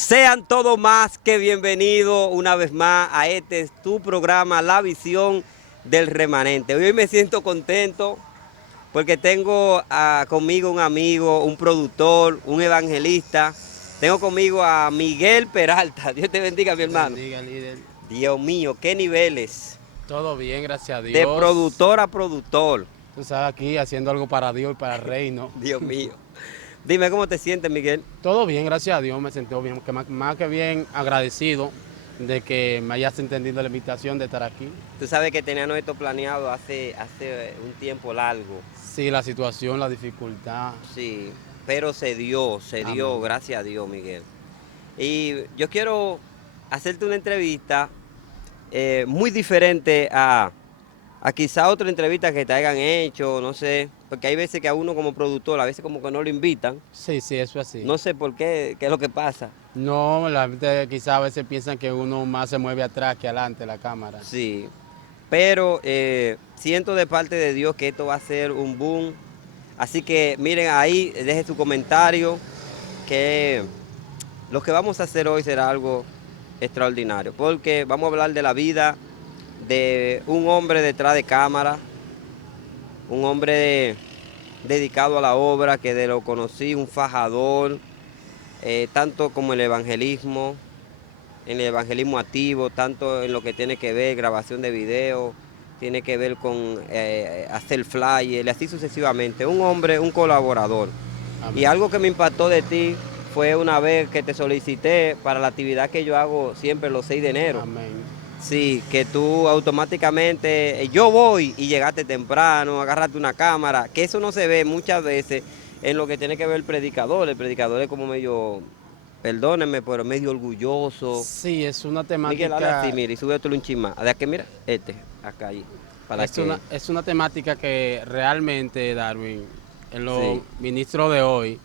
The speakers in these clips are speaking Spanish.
Sean todos más que bienvenidos una vez más a este es tu programa, La Visión del Remanente. Hoy me siento contento porque tengo conmigo un amigo, un productor, un evangelista. Tengo conmigo a Miguel Peralta. Dios te bendiga, mi hermano. Bendiga, líder. Dios mío, qué niveles. Todo bien, gracias a De Dios. productor a productor. Tú sabes, aquí haciendo algo para Dios y para el reino. Dios mío. Dime cómo te sientes, Miguel. Todo bien, gracias a Dios. Me sentí bien, que más que bien agradecido de que me hayas entendido la invitación de estar aquí. Tú sabes que teníamos esto planeado hace un tiempo largo. Sí, la situación, la dificultad. Sí, pero se dio, Amén. gracias a Dios, Miguel. Y yo quiero hacerte una entrevista muy diferente a quizá otra entrevista que te hayan hecho, no sé, porque hay veces que a uno como productor, a veces como que no lo invitan, Sí, sí, eso es así. no sé por qué, qué es lo que pasa. No, la gente quizás a veces piensan que uno más se mueve atrás que adelante de la cámara. Sí, pero siento de parte de Dios que esto va a ser un boom. Así que miren ahí, deje su comentario, que lo que vamos a hacer hoy será algo extraordinario, porque vamos a hablar de la vida de un hombre detrás de cámara, un hombre dedicado a la obra, que de lo conocí, un fajador, tanto como en el evangelismo activo, tanto en lo que tiene que ver grabación de video, tiene que ver con hacer flyers, y así sucesivamente. Un hombre, un colaborador. Y Amén. algo que me impactó de ti fue una vez que te solicité para la actividad que yo hago siempre los 6 de enero. Amén. Sí, que tú automáticamente, yo voy y llegaste temprano, agarraste una cámara, que eso no se ve muchas veces en lo que tiene que ver el predicador. El predicador es como medio, perdónenme, pero medio orgulloso. Sí, es una Miguel, dale así, temática. mira, y sube un chin más. De aquí, mira, acá ahí, para que, Es una temática que realmente, Darwin, en los sí, ministros de hoy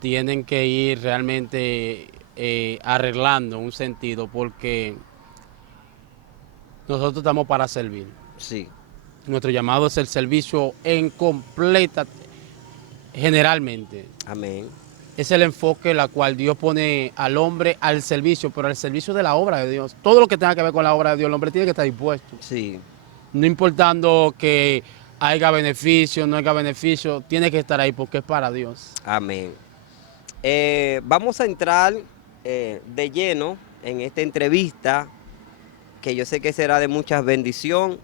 tienen que ir realmente arreglando un sentido porque nosotros estamos para servir. sí, Nuestro llamado es el servicio en completa, generalmente. amén, Es el enfoque la cual Dios pone al hombre al servicio, pero al servicio de la obra de Dios. Todo lo que tenga que ver con la obra de Dios, el hombre tiene que estar dispuesto. sí, No importando que haya beneficio, no haya beneficio, tiene que estar ahí porque es para Dios. amén. Vamos a entrar de lleno en esta entrevista, que yo sé que será de mucha bendición.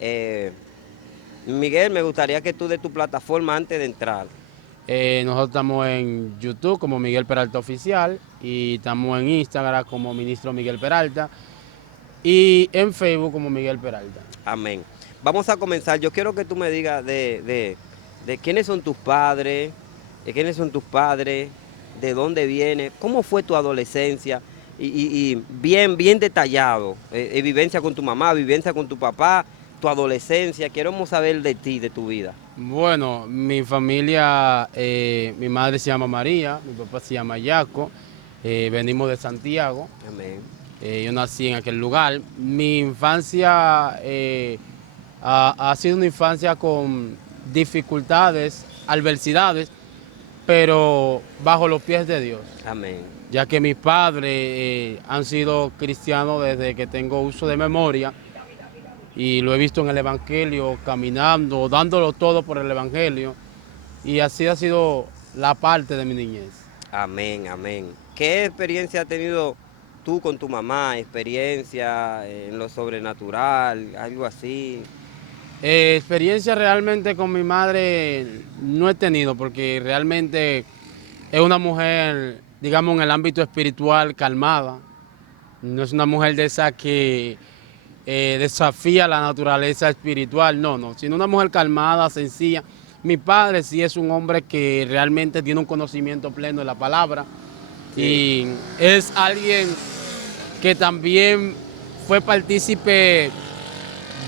Eh, Miguel, me gustaría que tú de tu plataforma antes de entrar. Nosotros estamos en YouTube como Miguel Peralta Oficial y estamos en Instagram como Ministro Miguel Peralta y en Facebook como Miguel Peralta. Amén. Vamos a comenzar. Yo quiero que tú me digas de quiénes son tus padres, de dónde vienes, cómo fue tu adolescencia y bien detallado. Vivencia con tu mamá, vivencia con tu papá, tu adolescencia. Queremos saber de ti, de tu vida. Bueno, mi familia, mi madre se llama María, mi papá se llama Yaco, venimos de Santiago, Amén. yo nací en aquel lugar. Mi infancia ha sido una infancia con dificultades, adversidades, pero bajo los pies de Dios, Amén. ya que mis padres han sido cristianos desde que tengo uso de memoria y lo he visto en el Evangelio, caminando, dándolo todo por el Evangelio, y así ha sido la parte de mi niñez. Amén, amén. ¿Qué experiencia has tenido tú con tu mamá? ¿Experiencia en lo sobrenatural, algo así? Experiencia realmente con mi madre no he tenido, porque realmente es una mujer, digamos, en el ámbito espiritual calmada. No es una mujer de esa que desafía la naturaleza espiritual, no, sino una mujer calmada, sencilla. Mi padre sí es un hombre que realmente tiene un conocimiento pleno de la palabra Sí, y es alguien que también fue partícipe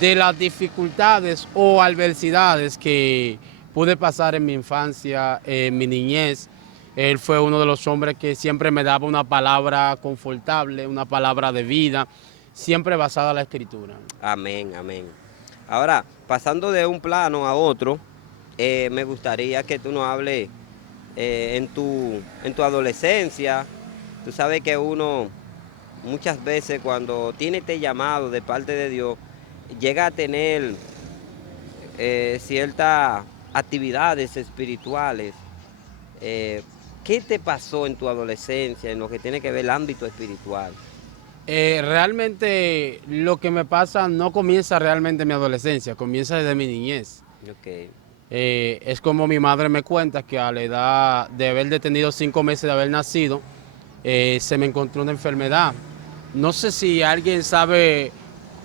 de las dificultades o adversidades que pude pasar en mi infancia, en mi niñez. Él fue uno de los hombres que siempre me daba una palabra confortable, una palabra de vida, siempre basada en la escritura. amén, amén. Ahora, pasando de un plano a otro, me gustaría que tú nos hables en tu adolescencia, Tú sabes que uno muchas veces cuando tiene este llamado de parte de Dios, llega a tener ciertas actividades espirituales. Eh, ¿Qué te pasó en tu adolescencia en lo que tiene que ver el ámbito espiritual? Realmente lo que me pasa no comienza realmente en mi adolescencia, comienza desde mi niñez. Ok, Es como mi madre me cuenta que a la edad de haber tenido 5 meses de haber nacido, se me encontró una enfermedad. No sé si alguien sabe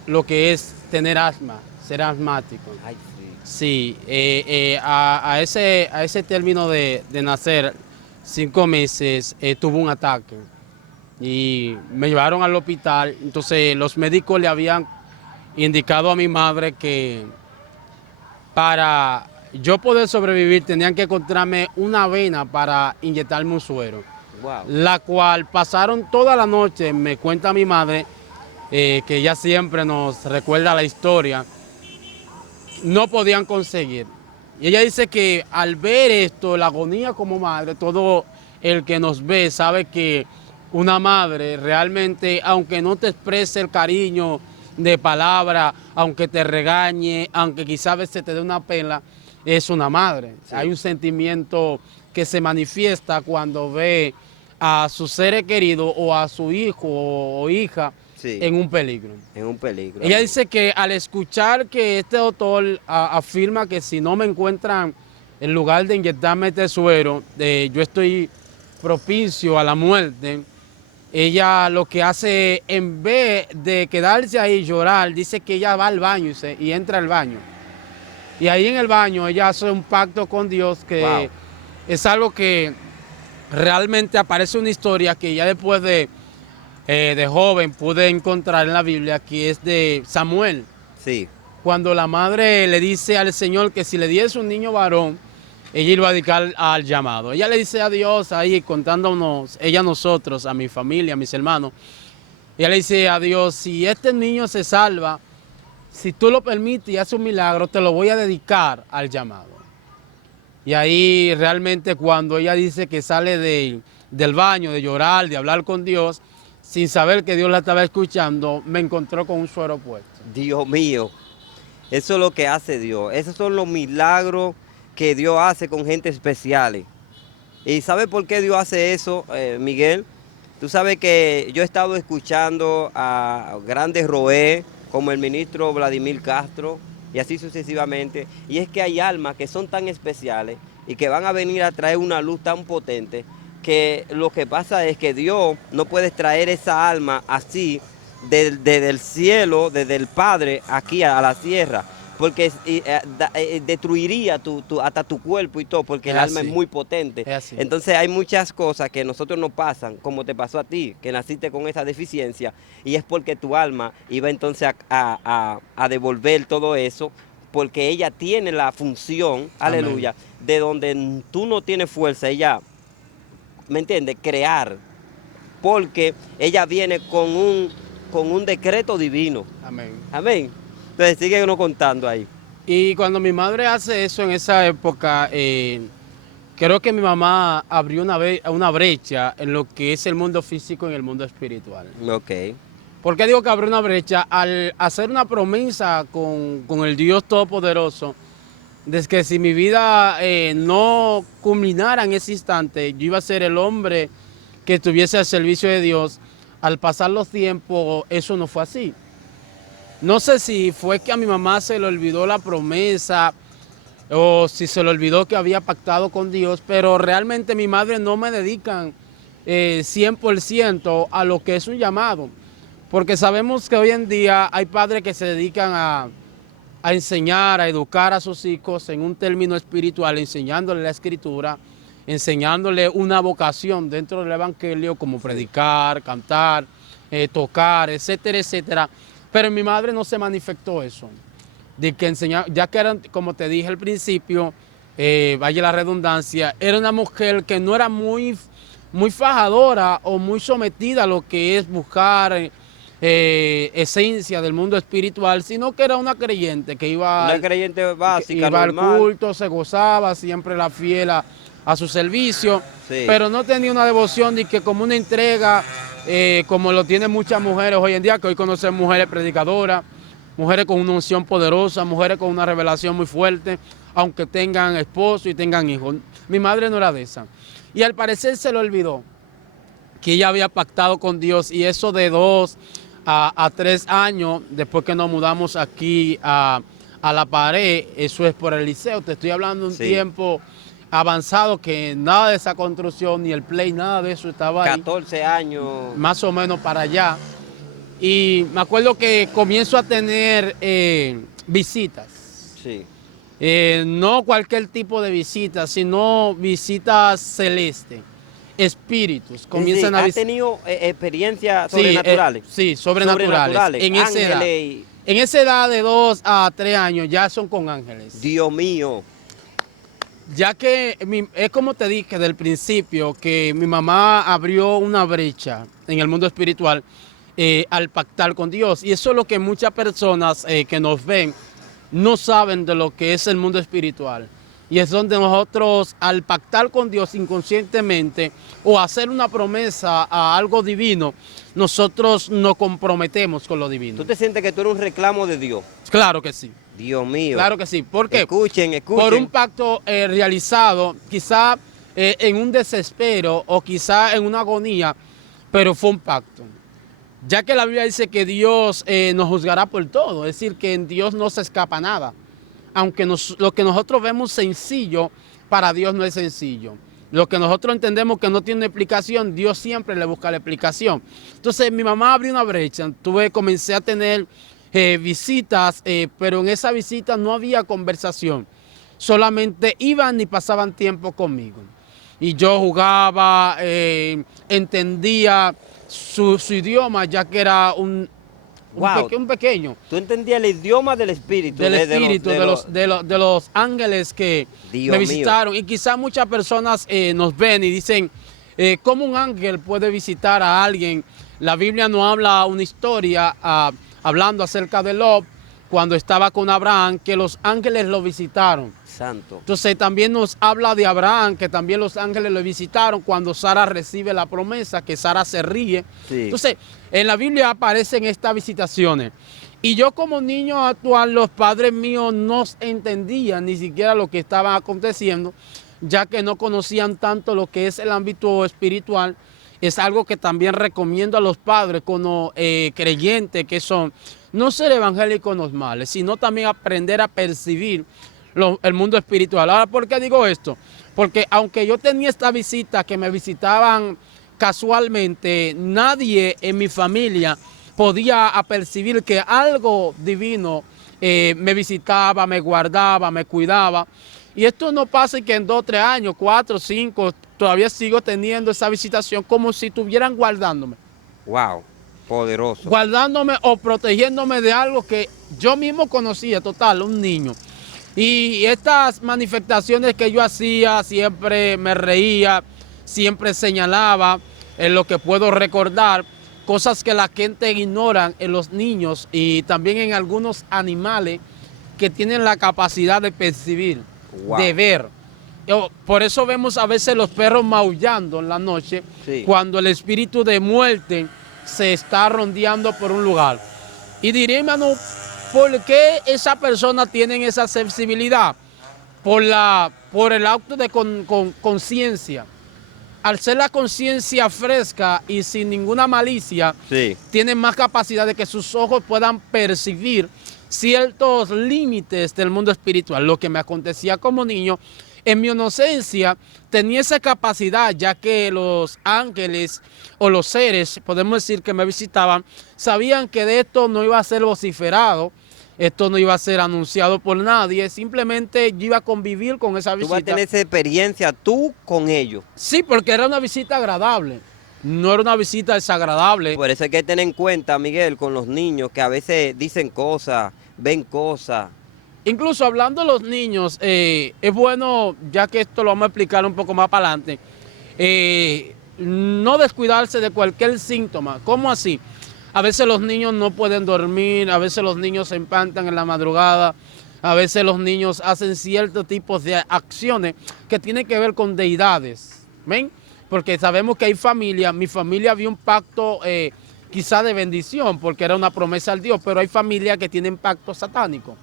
lo que es tener asma, ser asmático. ay sí, Sí, a ese término de nacer, 5 meses, tuvo un ataque y me llevaron al hospital. Entonces los médicos le habían indicado a mi madre que para yo poder sobrevivir tenían que encontrarme una vena para inyectarme un suero, wow, la cual pasaron toda la noche, me cuenta mi madre, que ella siempre nos recuerda la historia, no podían conseguir. Y ella dice que al ver esto, la agonía como madre, todo el que nos ve sabe que una madre realmente, aunque no te exprese el cariño de palabra, aunque te regañe, aunque quizás a veces te dé una pela, es una madre. sí, Hay un sentimiento que se manifiesta cuando ve a su ser querido o a su hijo o hija sí, en un peligro. en un peligro. Ella Amén. dice que al escuchar que este doctor afirma que si no me encuentran en lugar de inyectarme este suero, yo estoy propicio a la muerte, ella lo que hace, en vez de quedarse ahí y llorar, dice que ella va al baño y entra al baño. Y ahí en el baño ella hace un pacto con Dios Wow, que es algo que realmente aparece una historia que ya después de joven pude encontrar en la Biblia, que es de Samuel, sí, cuando la madre le dice al Señor que si le diese un niño varón, ella iba a dedicar al llamado. Ella le dice a Dios ahí, contándonos, ella a nosotros, a mi familia, a mis hermanos, ella le dice a Dios, si este niño se salva, si tú lo permites y haces un milagro, te lo voy a dedicar al llamado. Y ahí realmente cuando ella dice que sale del baño, de llorar, de hablar con Dios, sin saber que Dios la estaba escuchando, me encontró con un suero puesto. Dios mío, eso es lo que hace Dios. Esos son los milagros que Dios hace con gente especiales. ¿Y sabe por qué Dios hace eso, Miguel? Tú sabes que yo he estado escuchando a grandes roé, como el ministro Vladimir Castro, y así sucesivamente. Y es que hay almas que son tan especiales y que van a venir a traer una luz tan potente que lo que pasa es que Dios no puede traer esa alma así desde el cielo, desde el Padre, aquí a la tierra, porque destruiría hasta tu cuerpo y todo, porque Es el alma es así, muy potente. es así. Entonces hay muchas cosas que a nosotros nos pasan, como te pasó a ti, que naciste con esa deficiencia, y es porque tu alma iba entonces a devolver todo eso, porque ella tiene la función, Amén. aleluya, de donde tú no tienes fuerza, ella, ¿me entiendes? Crear, porque ella viene con un decreto divino. Amén. Amén. Entonces sigue uno contando ahí. Y cuando mi madre hace eso en esa época, creo que mi mamá abrió una brecha en lo que es el mundo físico y el mundo espiritual. Ok, ¿Por qué digo que abrió una brecha? Al hacer una promesa con el Dios Todopoderoso, de que si mi vida no culminara en ese instante, yo iba a ser el hombre que estuviese al servicio de Dios. Al pasar los tiempos, eso no fue así. No sé si fue que a mi mamá se le olvidó la promesa o si se le olvidó que había pactado con Dios, pero realmente mi madre no me dedican 100% a lo que es un llamado. Porque sabemos que hoy en día hay padres que se dedican a enseñar, a educar a sus hijos en un término espiritual, enseñándole la escritura, enseñándole una vocación dentro del evangelio como predicar, cantar, tocar, etcétera, etcétera. Pero en mi madre no se manifestó eso. De que enseñaba, ya que eran, como te dije al principio, vaya la redundancia, era una mujer que no era muy fajadora o muy sometida a lo que es buscar esencia del mundo espiritual, sino que era una creyente que una creyente básica, iba al normal. culto, se gozaba, siempre la fiel a su servicio, Sí. pero no tenía una devoción ni que como una entrega, como lo tienen muchas mujeres hoy en día, que hoy conocen mujeres predicadoras, mujeres con una unción poderosa, mujeres con una revelación muy fuerte, aunque tengan esposo y tengan hijos. Mi madre no era de esa. Y al parecer se le olvidó que ella había pactado con Dios, y eso de 2 a 3 años, después que nos mudamos aquí a La Pared, eso es por el liceo. Te estoy hablando de un Sí. tiempo avanzado, que nada de esa construcción, ni el play, nada de eso estaba ahí. 14 años. Más o menos para allá. Y me acuerdo que comienzo a tener visitas. Sí. No cualquier tipo de visitas, sino visitas celestes, espíritus. Comienzan a ¿Has visitar. tenido experiencias Sí, sobrenaturales? sí, sobrenaturales. En esa edad. Ángeles y- En esa edad de 2 a 3 años ya son con ángeles. Dios mío. Ya que es como te dije del principio, que mi mamá abrió una brecha en el mundo espiritual al pactar con Dios. Y eso es lo que muchas personas que nos ven no saben de lo que es el mundo espiritual. Y es donde nosotros, al pactar con Dios inconscientemente o hacer una promesa a algo divino, nosotros nos comprometemos con lo divino. ¿Tú te sientes que tú eres un reclamo de Dios? Claro que sí. Dios mío. Claro que sí. ¿Por qué? Escuchen, escuchen. Por un pacto realizado, quizá en un desespero o quizá en una agonía, pero fue un pacto. Ya que la Biblia dice que Dios nos juzgará por todo, es decir, que en Dios no se escapa nada. Aunque lo que nosotros vemos sencillo, para Dios no es sencillo. Lo que nosotros entendemos que no tiene explicación, Dios siempre le busca la explicación. Entonces mi mamá abrió una brecha, comencé a tener visitas, pero en esa visita no había conversación. Solamente iban y pasaban tiempo conmigo. Y yo jugaba, entendía su idioma, ya que era un Wow. pequeño. Tú entendías el idioma del espíritu. Del de los- espíritu, de los ángeles que Dios me mío. visitaron. Y quizás muchas personas nos ven y dicen, ¿cómo un ángel puede visitar a alguien? La Biblia nos habla una historia hablando acerca de Lot, cuando estaba con Abraham, que los ángeles lo visitaron. Santo. Entonces también nos habla de Abraham, que también los ángeles lo visitaron cuando Sara recibe la promesa, que Sara se ríe. Sí. Entonces, en la Biblia aparecen estas visitaciones. Y yo como niño actual, los padres míos no entendían ni siquiera lo que estaba aconteciendo, ya que no conocían tanto lo que es el ámbito espiritual. Es algo que también recomiendo a los padres como creyentes que son, no ser evangélicos normales, sino también aprender a percibir el mundo espiritual. Ahora, ¿por qué digo esto? Porque aunque yo tenía esta visita, que me visitaban casualmente, nadie en mi familia podía apercibir que algo divino me visitaba, me guardaba, me cuidaba. Y esto no pasa que en 2, 3 años, 4, 5, todavía sigo teniendo esa visitación como si estuvieran guardándome. Wow. Poderoso. Guardándome o protegiéndome de algo que yo mismo conocía, total, un niño. Y estas manifestaciones que yo hacía, siempre me reía, siempre señalaba en lo que puedo recordar, cosas que la gente ignora en los niños y también en algunos animales que tienen la capacidad de percibir, Wow. de ver. Por eso vemos a veces los perros maullando en la noche, Sí. cuando el espíritu de muerte se está rondeando por un lugar. Y diré, hermano, ¿por qué esa persona tiene esa sensibilidad? Por el acto de conciencia. Al ser la conciencia fresca y sin ninguna malicia, Sí. tienen más capacidad de que sus ojos puedan percibir ciertos límites del mundo espiritual. Lo que me acontecía como niño, en mi inocencia, tenía esa capacidad, ya que los ángeles o los seres, podemos decir, que me visitaban, sabían que de esto no iba a ser vociferado, esto no iba a ser anunciado por nadie, simplemente yo iba a convivir con esa Tú visita. vas a tener esa experiencia tú con ellos. Sí, porque era una visita agradable, no era una visita desagradable. Por eso hay que tener en cuenta, Miguel, con los niños que a veces dicen cosas, ven cosas. Incluso hablando de los niños, es bueno, ya que esto lo vamos a explicar un poco más para adelante, no descuidarse de cualquier síntoma. ¿Cómo así? A veces los niños no pueden dormir, a veces los niños se empantan en la madrugada, A veces los niños hacen ciertos tipos de acciones que tienen que ver con deidades, ¿ven? Porque sabemos que hay familias, mi familia había un pacto quizá de bendición, porque era una promesa al Dios, pero hay familias que tienen pactos satánicos,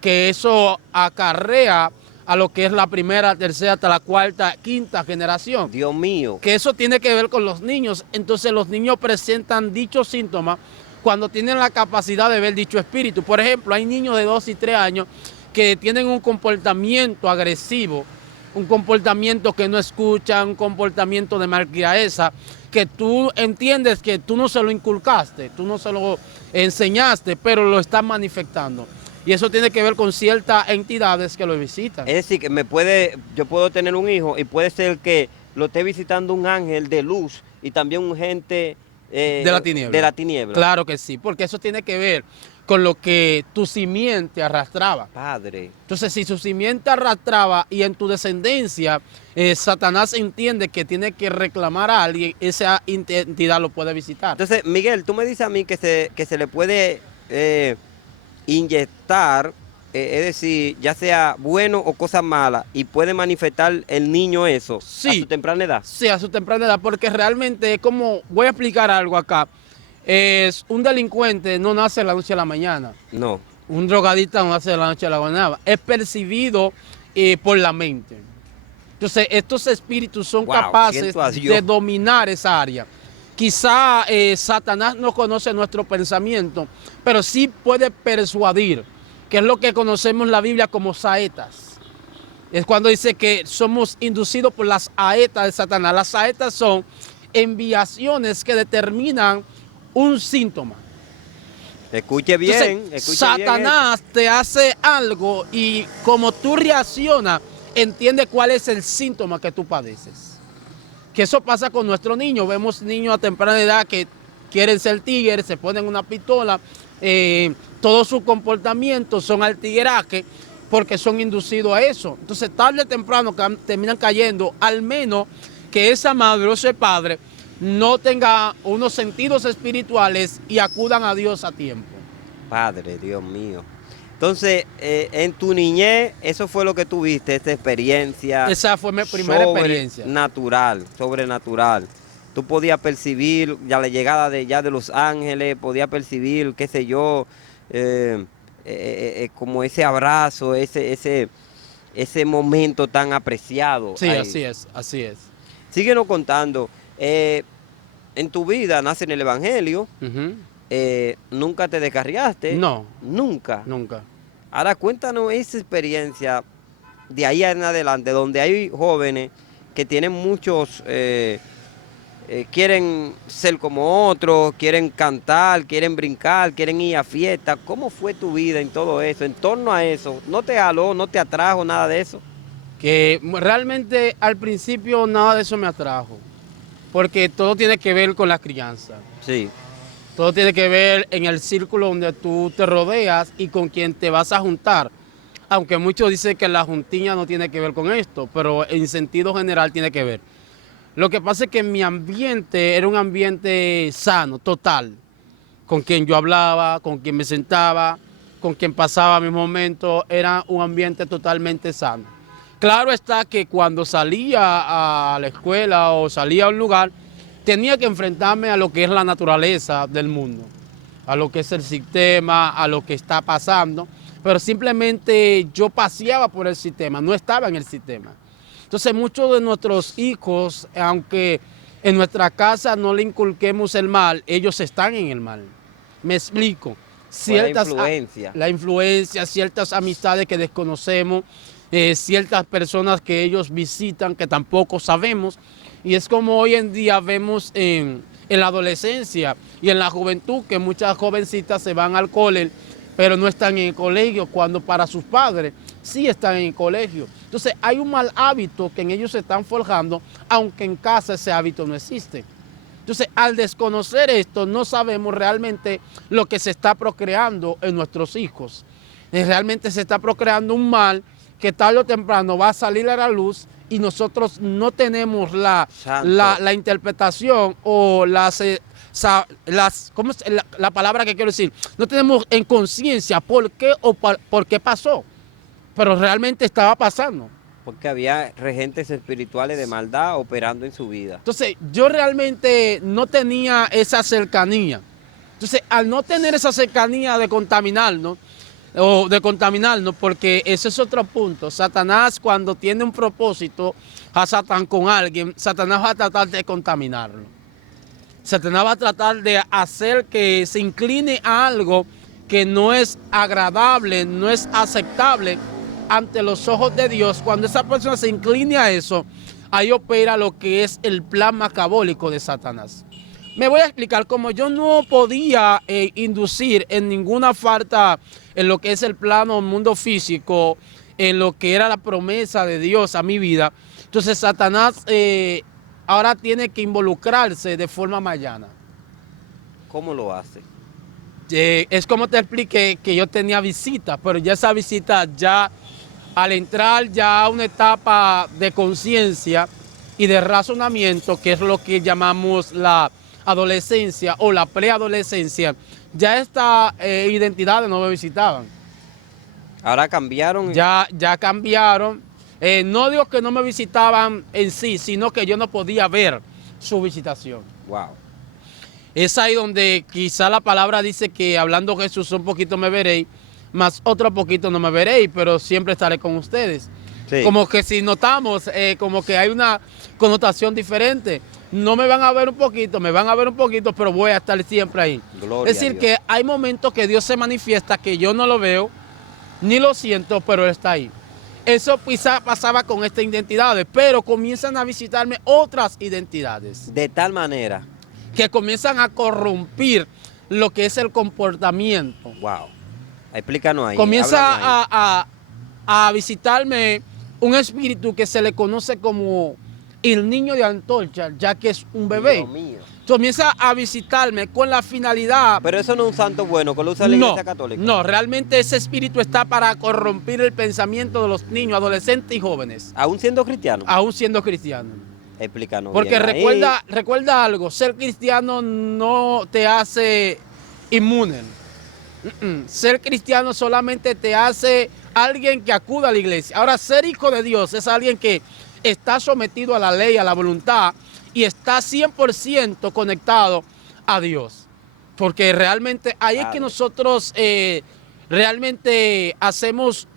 que eso acarrea a lo que es la primera, tercera, hasta la cuarta, quinta generación. Dios mío. Que eso tiene que ver con los niños. Entonces los niños presentan dichos síntomas cuando tienen la capacidad de ver dicho espíritu. Por ejemplo, hay niños de 2 y 3 años que tienen un comportamiento agresivo, un comportamiento que no escuchan, un comportamiento de malcriadeza, que tú entiendes que tú no se lo inculcaste, tú no se lo enseñaste, pero lo están manifestando. Y eso tiene que ver con ciertas entidades que lo visitan. Es decir, que yo puedo tener un hijo y puede ser que lo esté visitando un ángel de luz y también un gente de la tiniebla. De la tiniebla. Claro que sí, porque eso tiene que ver con lo que tu simiente arrastraba. Padre. Entonces, si su simiente arrastraba y en tu descendencia Satanás entiende que tiene que reclamar a alguien, esa entidad lo puede visitar. Entonces, Miguel, tú me dices a mí que se le puede inyectar, es decir, ya sea bueno o cosa mala, y puede manifestar el niño eso Sí, a su temprana edad. Sí, a su temprana edad, porque realmente es como, voy a explicar algo acá, es un delincuente no nace de la noche a la mañana. No. Un drogadista no nace de la noche a la mañana. Es percibido por la mente. Entonces, estos espíritus son capaces de dominar esa área. Quizá Satanás no conoce nuestro pensamiento, pero sí puede persuadir, que es lo que conocemos en la Biblia como saetas. Es cuando dice que somos inducidos por las saetas de Satanás. Las saetas son enviaciones que determinan un síntoma. Escuche bien. Entonces, Satanás te hace algo y como tú reaccionas, entiende cuál es el síntoma que tú padeces. Que eso pasa con nuestros niños. Vemos niños a temprana edad que quieren ser tigres, se ponen una pistola, todos sus comportamientos son al tigueraje porque son inducidos a eso. Entonces, tarde o temprano terminan cayendo, al menos que esa madre o ese padre no tenga unos sentidos espirituales y acudan a Dios a tiempo. Padre, Dios mío. Entonces, en tu niñez, eso fue lo que tuviste, esta experiencia. Esa fue mi primera experiencia. Sobrenatural. Tú podías percibir ya la llegada de los ángeles, podías percibir, qué sé yo, como ese abrazo, ese momento tan apreciado. Sí, ahí. así es. Síguenos contando. En tu vida nace en el Evangelio. ¿Nunca te descarriaste? No. Nunca. Nunca. Ahora cuéntanos esa experiencia de ahí en adelante, donde hay jóvenes que tienen muchos, quieren ser como otros, quieren cantar, quieren brincar, quieren ir a fiestas. ¿Cómo fue tu vida en todo eso, en torno a eso? ¿No te jaló, no te atrajo nada de eso? Que realmente al principio nada de eso me atrajo, porque todo tiene que ver con la crianza. Sí. Todo tiene que ver en el círculo donde tú te rodeas y con quien te vas a juntar. Aunque muchos dicen que la juntiña no tiene que ver con esto, pero en sentido general tiene que ver. Lo que pasa es que mi ambiente era un ambiente sano, total. Con quien yo hablaba, con quien me sentaba, con quien pasaba mis momentos, era un ambiente totalmente sano. Claro está que cuando salía a la escuela o salía a un lugar, tenía que enfrentarme a lo que es la naturaleza del mundo, a lo que es el sistema, a lo que está pasando, pero simplemente yo paseaba por el sistema, no estaba en el sistema. Entonces muchos de nuestros hijos, aunque en nuestra casa no le inculquemos el mal, ellos están en el mal. Me explico. La influencia, ciertas amistades que desconocemos, ciertas personas que ellos visitan que tampoco sabemos. Y es como hoy en día vemos en la adolescencia y en la juventud que muchas jovencitas se van al cole, pero no están en el colegio, cuando para sus padres sí están en el colegio. Entonces hay un mal hábito que en ellos se están forjando, aunque en casa ese hábito no existe. Entonces, al desconocer esto, no sabemos realmente lo que se está procreando en nuestros hijos. Realmente se está procreando un mal que tarde o temprano va a salir a la luz y nosotros no tenemos la interpretación o la ¿cómo es la palabra que quiero decir? No tenemos en conciencia por qué o por qué pasó, pero realmente estaba pasando. Porque había regentes espirituales de maldad operando en su vida. Entonces, yo realmente no tenía esa cercanía. Entonces, al no tener esa cercanía de contaminarnos, porque ese es otro punto. Satanás, cuando tiene un propósito a Satán con alguien, Satanás va a tratar de contaminarlo. Satanás va a tratar de hacer que se incline a algo que no es agradable, no es aceptable ante los ojos de Dios. Cuando esa persona se incline a eso, ahí opera lo que es el plan macabólico de Satanás. Me voy a explicar. Como yo no podía inducir en ninguna falta en lo que es el plano mundo físico, en lo que era la promesa de Dios a mi vida, entonces Satanás ahora tiene que involucrarse de forma mayana. ¿Cómo lo hace? Es como te expliqué que yo tenía visitas, pero ya esa visita ya al entrar ya a una etapa de conciencia y de razonamiento, que es lo que llamamos la adolescencia o la preadolescencia, ya estas identidades no me visitaban. Ahora cambiaron. Ya cambiaron. No digo que no me visitaban en sí, sino que yo no podía ver su visitación. Wow. Es ahí donde quizá la palabra dice que hablando Jesús un poquito me veréis, más otro poquito no me veréis, pero siempre estaré con ustedes. Sí. Como que si notamos, como que hay una connotación diferente. No me van a ver un poquito, me van a ver un poquito, pero voy a estar siempre ahí. Gloria es decir, que hay momentos que Dios se manifiesta que yo no lo veo, ni lo siento, pero Él está ahí. Eso quizá pasaba con estas identidades, pero comienzan a visitarme otras identidades. De tal manera que comienzan a corrompir lo que es el comportamiento. Wow. Explícanos ahí. Comienza a visitarme un espíritu que se le conoce como el niño de antorcha, ya que es un bebé. Dios mío. Comienza a visitarme con la finalidad... Pero eso no es un santo bueno, que lo usa la Iglesia Católica. No, realmente ese espíritu está para corrompir el pensamiento de los niños, adolescentes y jóvenes. ¿Aún siendo cristiano? Aún siendo cristiano. Explícanos. Porque recuerda algo, ser cristiano no te hace inmune. Ser cristiano solamente te hace alguien que acuda a la iglesia. Ahora, ser hijo de Dios es alguien que está sometido a la ley, a la voluntad, y está 100% conectado a Dios. Porque realmente ahí es que nosotros realmente hacemos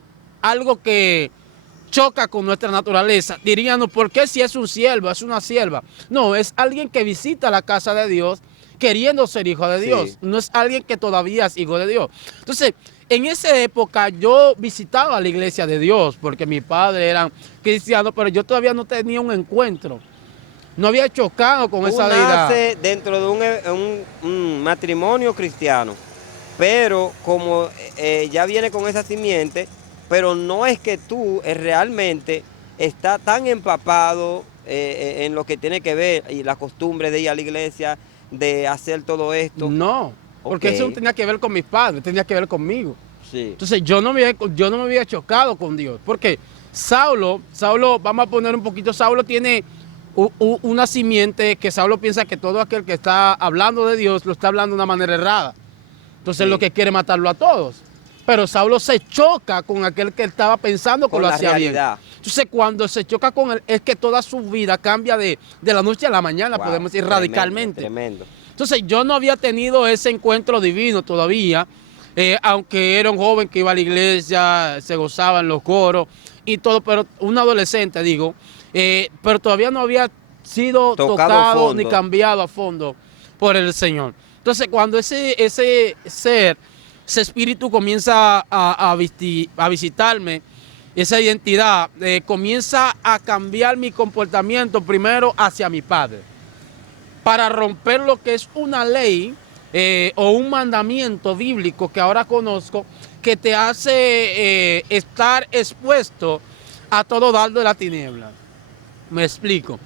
algo que choca con nuestra naturaleza. Diríamos, ¿por qué si es un siervo, es una sierva? No, es alguien que visita la casa de Dios queriendo ser hijo de Dios. Sí. No es alguien que todavía es hijo de Dios. Entonces, en esa época yo visitaba la iglesia de Dios porque mis padres eran cristianos, pero yo todavía no tenía un encuentro. No había chocado con esa deidad. Nace dentro de un matrimonio cristiano, pero como ya viene con esa simiente, pero no es que tú realmente estás tan empapado en lo que tiene que ver y la costumbre de ir a la iglesia, de hacer todo esto. No, porque eso no tenía que ver con mis padres, tenía que ver conmigo. Sí. Entonces yo no me había chocado con Dios, porque Saulo, vamos a poner un poquito, Saulo tiene una simiente que Saulo piensa que todo aquel que está hablando de Dios lo está hablando de una manera errada. Entonces lo que quiere es matarlo a todos. Pero Saulo se choca con aquel que estaba pensando que lo hacía bien. Entonces cuando se choca con él, es que toda su vida cambia de la noche a la mañana, podemos decir, radicalmente. Tremendo. Entonces yo no había tenido ese encuentro divino todavía, aunque era un joven que iba a la iglesia, se gozaba en los coros y todo, pero un adolescente, digo, pero todavía no había sido tocado ni cambiado a fondo por el Señor. Entonces cuando ese ser, ese espíritu comienza a visitarme, esa identidad comienza a cambiar mi comportamiento primero hacia mi padre, para romper lo que es una ley o un mandamiento bíblico que ahora conozco, que te hace estar expuesto a todo dardo de la tiniebla. Me explico.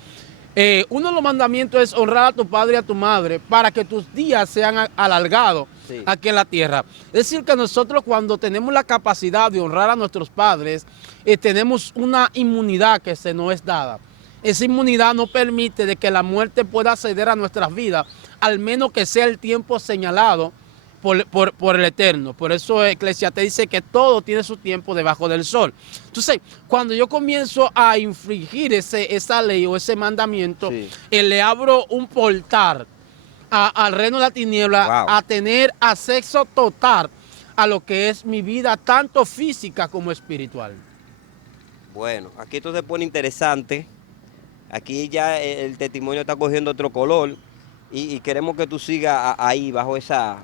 Uno de los mandamientos es honrar a tu padre y a tu madre para que tus días sean alargados aquí en la tierra. Es decir, que nosotros cuando tenemos la capacidad de honrar a nuestros padres, tenemos una inmunidad que se nos es dada. esa inmunidad no permite de que la muerte pueda acceder a nuestras vidas, al menos que sea el tiempo señalado por el Eterno. Por eso Eclesiastés dice que todo tiene su tiempo debajo del sol. Entonces, cuando yo comienzo a infringir esa ley o ese mandamiento, Sí. le abro un portal al reino de la tiniebla, Wow. a tener acceso total a lo que es mi vida, tanto física como espiritual. Bueno, aquí esto se pone interesante. Aquí ya el testimonio está cogiendo otro color y queremos que tú sigas ahí, bajo esa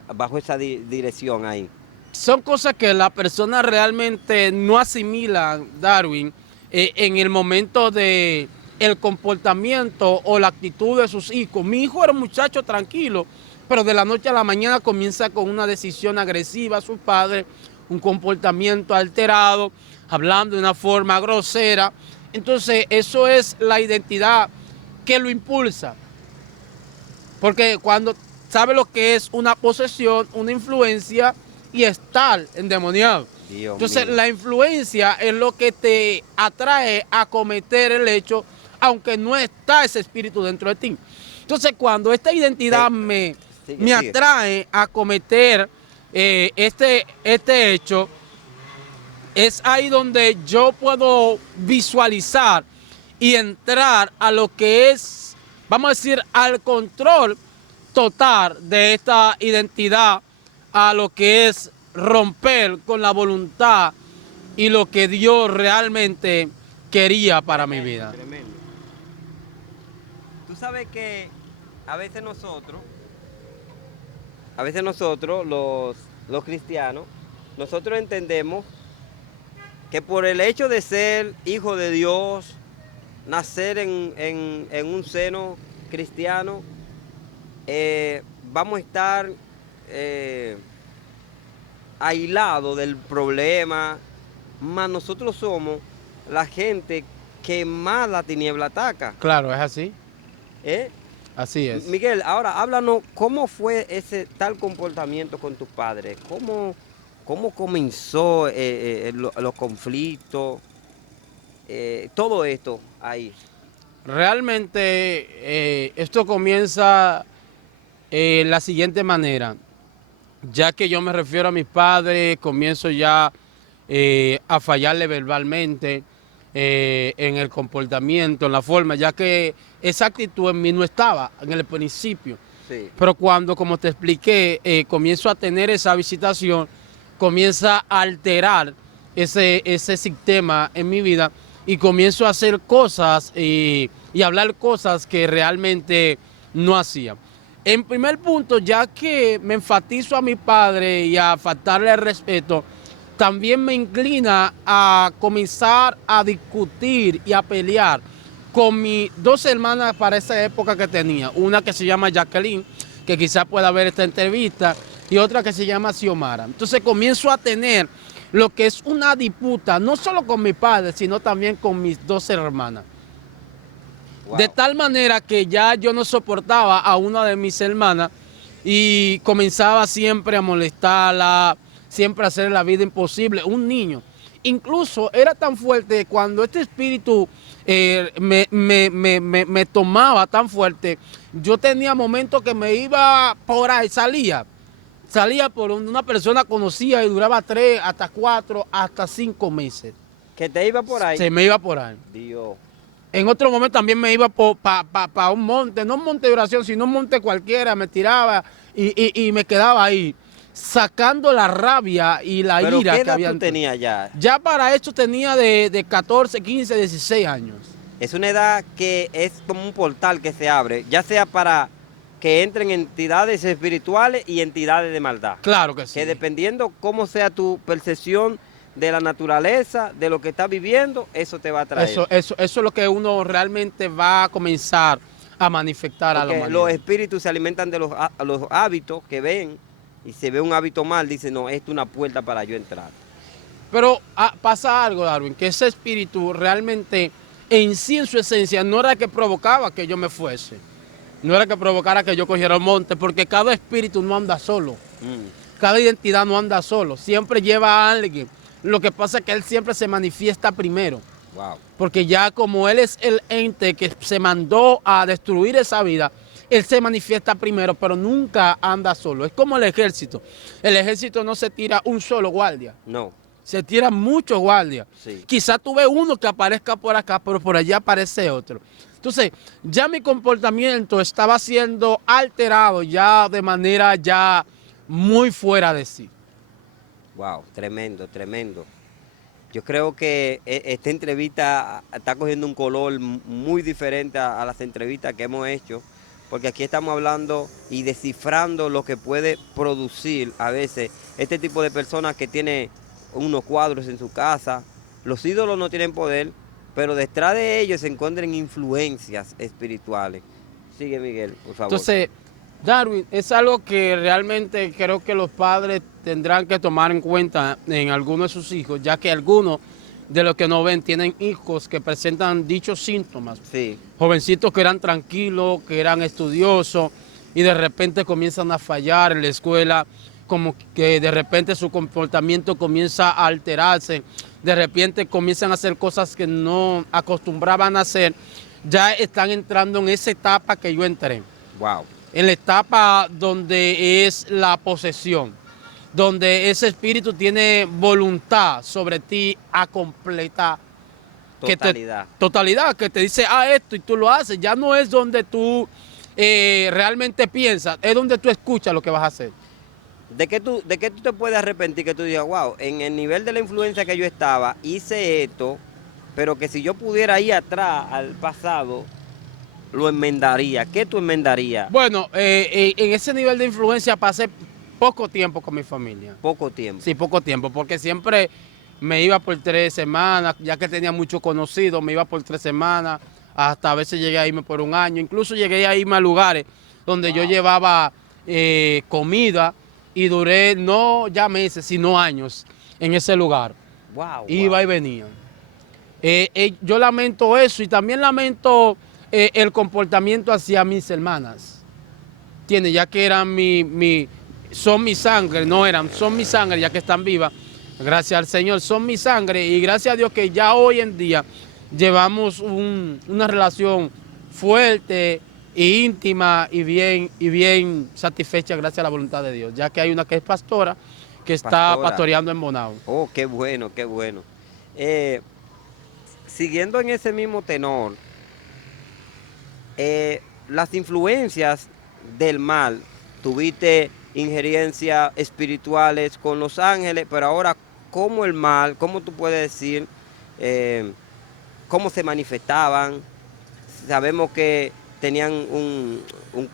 dirección ahí. Son cosas que la persona realmente no asimila, Darwin, en el momento de el comportamiento o la actitud de sus hijos. Mi hijo era un muchacho tranquilo, pero de la noche a la mañana comienza con una decisión agresiva a su padre, un comportamiento alterado, hablando de una forma grosera. Entonces, eso es la identidad que lo impulsa. Porque cuando sabe lo que es una posesión, una influencia y estar endemoniado. Dios Entonces, mío. la influencia es lo que te atrae a cometer el hecho, aunque no está ese espíritu dentro de ti. Entonces, cuando esta identidad me sigue. atrae a cometer este hecho, es ahí donde yo puedo visualizar y entrar a lo que es, vamos a decir, al control total de esta identidad, a lo que es romper con la voluntad y lo que Dios realmente quería para mi vida. Tremendo. Tú sabes que a veces nosotros los cristianos, nosotros entendemos que por el hecho de ser hijo de Dios, nacer en un seno cristiano, vamos a estar aislados del problema, más nosotros somos la gente que más la tiniebla ataca. Claro, es así. ¿Eh? Así es. Miguel, ahora háblanos, ¿cómo fue ese tal comportamiento con tus padres? ¿Cómo comenzó los conflictos? Todo esto ahí. Realmente esto comienza la siguiente manera. Ya que yo me refiero a mis padres, comienzo ya a fallarle verbalmente, en el comportamiento, en la forma, ya que esa actitud en mí no estaba en el principio. Sí. Pero cuando, como te expliqué, comienzo a tener esa visitación, comienza a alterar ese sistema en mi vida y comienzo a hacer cosas y hablar cosas que realmente no hacía. En primer punto, ya que me enfatizo a mi padre y a faltarle el respeto, también me inclina a comenzar a discutir y a pelear con mis dos hermanas para esa época que tenía. Una que se llama Jacqueline, que quizás pueda ver esta entrevista, y otra que se llama Xiomara. Entonces comienzo a tener lo que es una disputa, no solo con mi padre, sino también con mis dos hermanas. Wow. De tal manera que ya yo no soportaba a una de mis hermanas y comenzaba siempre a molestarla, siempre a hacerle la vida imposible. Un niño. Incluso era tan fuerte cuando este espíritu me tomaba tan fuerte, yo tenía momentos que me iba por ahí, salía por una persona conocida y duraba 3, hasta 4, hasta 5 meses. ¿Que te iba por ahí? Se me iba por ahí. Dios. En otro momento también me iba para un monte, no un monte de oración, sino un monte cualquiera, me tiraba y me quedaba ahí, sacando la rabia y la ¿Pero ira qué que edad había. tú tenías ya? Ya para esto tenía de 14, 15, 16 años. Es una edad que es como un portal que se abre, ya sea para que entren entidades espirituales y entidades de maldad. Claro que sí. Que dependiendo cómo sea tu percepción de la naturaleza, de lo que estás viviendo, eso te va a traer. Eso es lo que uno realmente va a comenzar a manifestar a la Porque humanidad. los espíritus se alimentan de los hábitos que ven, y se ve un hábito mal, dicen, no, esto es una puerta para yo entrar. Pero pasa algo, Darwin, que ese espíritu realmente en sí, en su esencia, no era que provocaba que yo me fuese. No era que provocara que yo cogiera el monte, porque cada espíritu no anda solo. Cada identidad no anda solo. Siempre lleva a alguien. Lo que pasa es que él siempre se manifiesta primero. Wow. Porque ya como él es el ente que se mandó a destruir esa vida, él se manifiesta primero, pero nunca anda solo. Es como el ejército. El ejército no se tira un solo guardia, No, se tiran muchos guardias. sí. Quizás tú ves uno que aparezca por acá, pero por allá aparece otro. Entonces, ya mi comportamiento estaba siendo alterado ya de manera ya muy fuera de sí. Wow, tremendo, tremendo. Yo creo que esta entrevista está cogiendo un color muy diferente a las entrevistas que hemos hecho, porque aquí estamos hablando y descifrando lo que puede producir a veces este tipo de personas que tiene unos cuadros en su casa. Los ídolos no tienen poder, pero detrás de ellos se encuentran influencias espirituales. Sigue, Miguel, por favor. Entonces, Darwin, es algo que realmente creo que los padres tendrán que tomar en cuenta en algunos de sus hijos, ya que algunos de los que no ven tienen hijos que presentan dichos síntomas. Sí, Jovencitos que eran tranquilos, que eran estudiosos y de repente comienzan a fallar en la escuela, como que de repente su comportamiento comienza a alterarse, de repente comienzan a hacer cosas que no acostumbraban a hacer, ya están entrando en esa etapa que yo entré, wow. en la etapa donde es la posesión, donde ese espíritu tiene voluntad sobre ti a completar. Totalidad. Totalidad, que te dice, esto y tú lo haces. Ya no es donde tú realmente piensas, es donde tú escuchas lo que vas a hacer. De qué tú te puedes arrepentir que tú digas, wow, en el nivel de la influencia que yo estaba, hice esto, pero que si yo pudiera ir atrás al pasado, lo enmendaría? ¿Qué tú enmendarías? Bueno, en ese nivel de influencia pasé poco tiempo con mi familia. Poco tiempo. Sí, poco tiempo, porque siempre me iba por 3 semanas, ya que tenía muchos conocidos, me iba por 3 semanas, hasta a veces llegué a irme por un año, incluso llegué a irme a lugares donde yo llevaba comida y duré no ya meses, sino años en ese lugar. Wow, Iba y venía. Yo lamento eso y también lamento el comportamiento hacia mis hermanas. ¿Entiendes? Ya que eran son mi sangre, no eran, son mi sangre, ya que están vivas. Gracias al Señor, son mi sangre y gracias a Dios que ya hoy en día llevamos una relación fuerte e íntima y bien satisfecha gracias a la voluntad de Dios, ya que hay una que es pastora que está pastora. pastoreando en Bonao. Oh, qué bueno, qué bueno. Siguiendo en ese mismo tenor, las influencias del mal, tuviste injerencias espirituales con los ángeles, pero ahora, ¿cómo el mal, cómo tú puedes decir, cómo se manifestaban? Sabemos que tenían un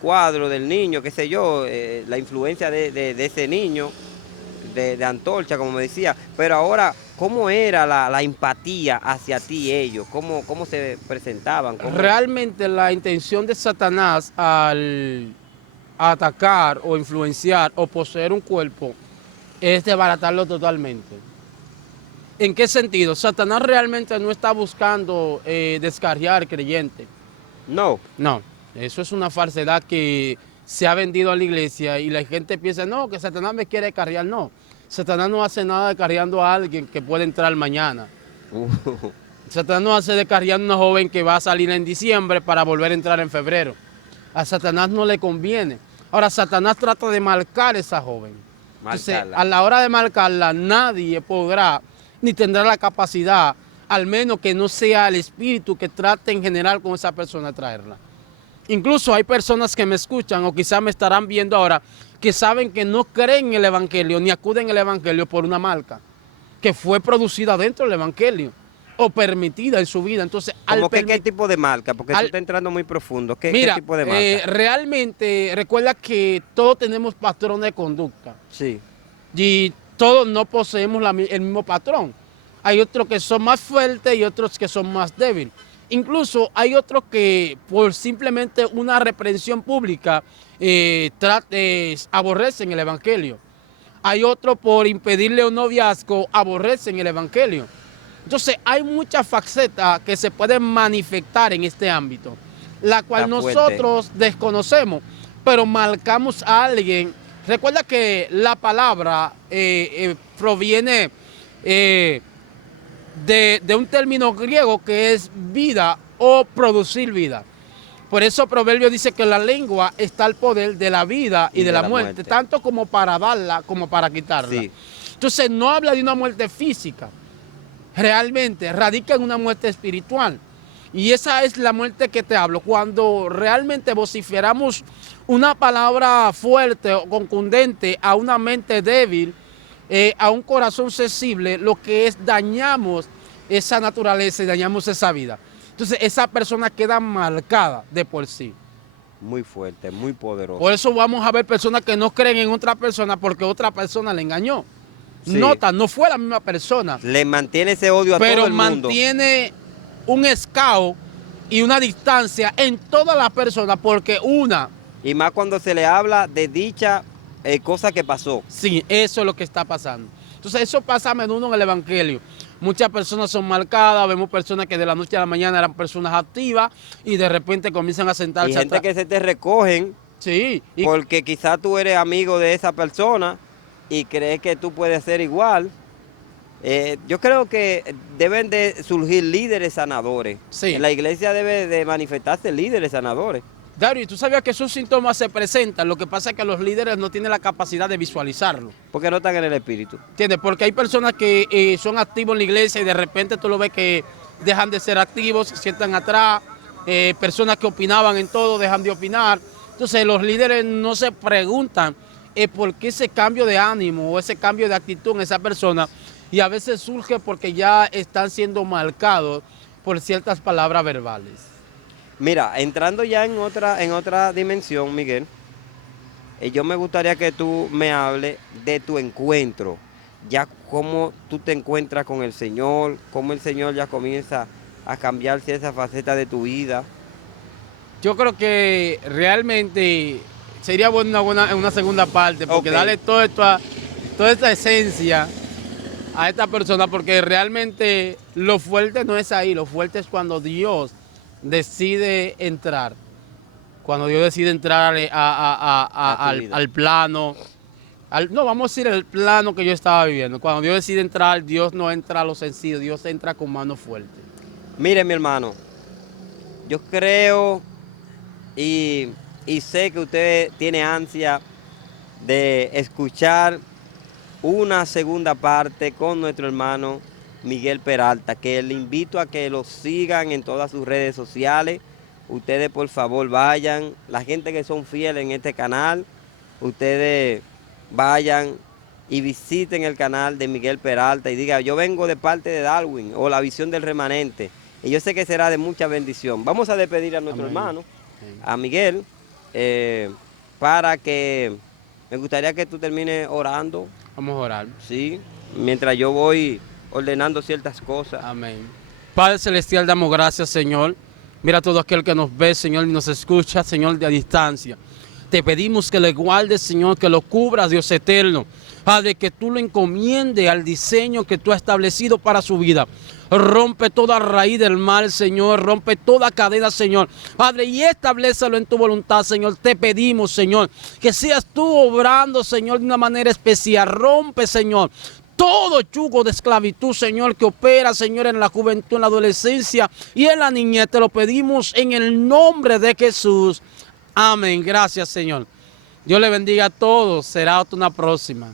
cuadro del niño, qué sé yo, la influencia de ese niño, de antorcha, como me decía, pero ahora, ¿cómo era la empatía hacia ti ellos? ¿Cómo se presentaban? Realmente la intención de Satanás al atacar o influenciar o poseer un cuerpo es desbaratarlo totalmente. ¿En qué sentido? Satanás realmente no está buscando descarriar creyentes. No, No, eso es una falsedad que se ha vendido a la iglesia y la gente piensa, no, que Satanás me quiere carrear. No, Satanás no hace nada de carreando a alguien que puede entrar mañana. Satanás no hace de carrear a una joven que va a salir en diciembre para volver a entrar en febrero. A Satanás no le conviene. Ahora, Satanás trata de marcar a esa joven. Entonces, a la hora de marcarla, nadie podrá ni tendrá la capacidad, al menos que no sea el espíritu que trate en general con esa persona traerla. Incluso hay personas que me escuchan o quizás me estarán viendo ahora que saben que no creen en el Evangelio ni acuden al Evangelio por una marca que fue producida dentro del Evangelio o permitida en su vida. Entonces, ¿Qué tipo de marca? Porque tú estás entrando muy profundo. ¿Qué tipo de marca? Realmente, recuerda que todos tenemos patrones de conducta. Sí. Y todos no poseemos el mismo patrón. Hay otros que son más fuertes y otros que son más débiles. Incluso hay otros que por simplemente una reprensión pública aborrecen el Evangelio. Hay otros por impedirle un noviazgo aborrecen el Evangelio. Entonces hay muchas facetas que se pueden manifestar en este ámbito, la cual nosotros desconocemos, pero marcamos a alguien. Recuerda que la palabra proviene de un término griego que es vida o producir vida. Por eso Proverbio dice que la lengua está al poder de la vida y de la muerte, tanto como para darla como para quitarla. Sí. Entonces no habla de una muerte física, realmente radica en una muerte espiritual. Y esa es la muerte que te hablo, cuando realmente vociferamos una palabra fuerte o contundente a una mente débil, a un corazón sensible, lo que es dañamos esa naturaleza y dañamos esa vida. Entonces esa persona queda marcada de por sí. Muy fuerte, muy poderoso. Por eso vamos a ver personas que no creen en otra persona porque otra persona le engañó. Sí. Nota, no fue la misma persona. Le mantiene ese odio a todo el mundo. Pero mantiene un escao y una distancia en todas las personas porque una... Y más cuando se le habla de dicha cosa que pasó. Sí, eso es lo que está pasando. Entonces eso pasa a menudo en el Evangelio. Muchas personas son marcadas, vemos personas que de la noche a la mañana eran personas activas y de repente comienzan a sentarse Y gente atrás. que se te recogen Sí. porque quizás tú eres amigo de esa persona y crees que tú puedes ser igual. Yo creo que deben de surgir líderes sanadores. Sí. En la iglesia debe de manifestarse líderes sanadores. Dario, ¿tú sabías que esos síntomas se presentan? Lo que pasa es que los líderes no tienen la capacidad de visualizarlo. Porque no están en el espíritu. ¿Entiendes? Porque hay personas que son activos en la iglesia y de repente tú lo ves que dejan de ser activos, se sientan atrás, personas que opinaban en todo dejan de opinar. Entonces los líderes no se preguntan por qué ese cambio de ánimo o ese cambio de actitud en esa persona, y a veces surge porque ya están siendo marcados por ciertas palabras verbales. Mira, entrando ya en otra dimensión, Miguel, yo me gustaría que tú me hables de tu encuentro, ya cómo tú te encuentras con el Señor, cómo el Señor ya comienza a cambiar esa faceta de tu vida. Yo creo que realmente sería bueno una segunda parte, porque darle toda esta esencia a esta persona, porque realmente lo fuerte no es ahí, lo fuerte es cuando Dios decide entrar. Cuando Dios decide entrar al plano, no, vamos a ir al plano que yo estaba viviendo. Cuando Dios decide entrar, Dios no entra a lo sencillo, Dios entra con mano fuerte. Mire, mi hermano, yo creo y sé que usted tiene ansia de escuchar una segunda parte con nuestro hermano Miguel Peralta, que le invito a que lo sigan en todas sus redes sociales. Ustedes por favor vayan, la gente que son fieles en este canal, ustedes vayan y visiten el canal de Miguel Peralta y digan, yo vengo de parte de Darwin o la visión del remanente. Y yo sé que será de mucha bendición. Vamos a despedir a nuestro hermano, a Miguel, para que me gustaría que tú termines orando. Vamos a orar. Sí, mientras yo voy ordenando ciertas cosas. Amén. Padre Celestial, damos gracias, Señor. Mira a todo aquel que nos ve, Señor, y nos escucha, Señor, de a distancia. Te pedimos que le guardes, Señor, que lo cubras, Dios eterno. Padre, que tú lo encomiendes al diseño que tú has establecido para su vida. Rompe toda raíz del mal, Señor. Rompe toda cadena, Señor. Padre, y establécelo en tu voluntad, Señor. Te pedimos, Señor, que seas tú obrando, Señor, de una manera especial. Rompe, Señor, todo yugo de esclavitud, Señor, que opera, Señor, en la juventud, en la adolescencia y en la niñez. Te lo pedimos en el nombre de Jesús. Amén. Gracias, Señor. Dios le bendiga a todos. Será hasta una próxima.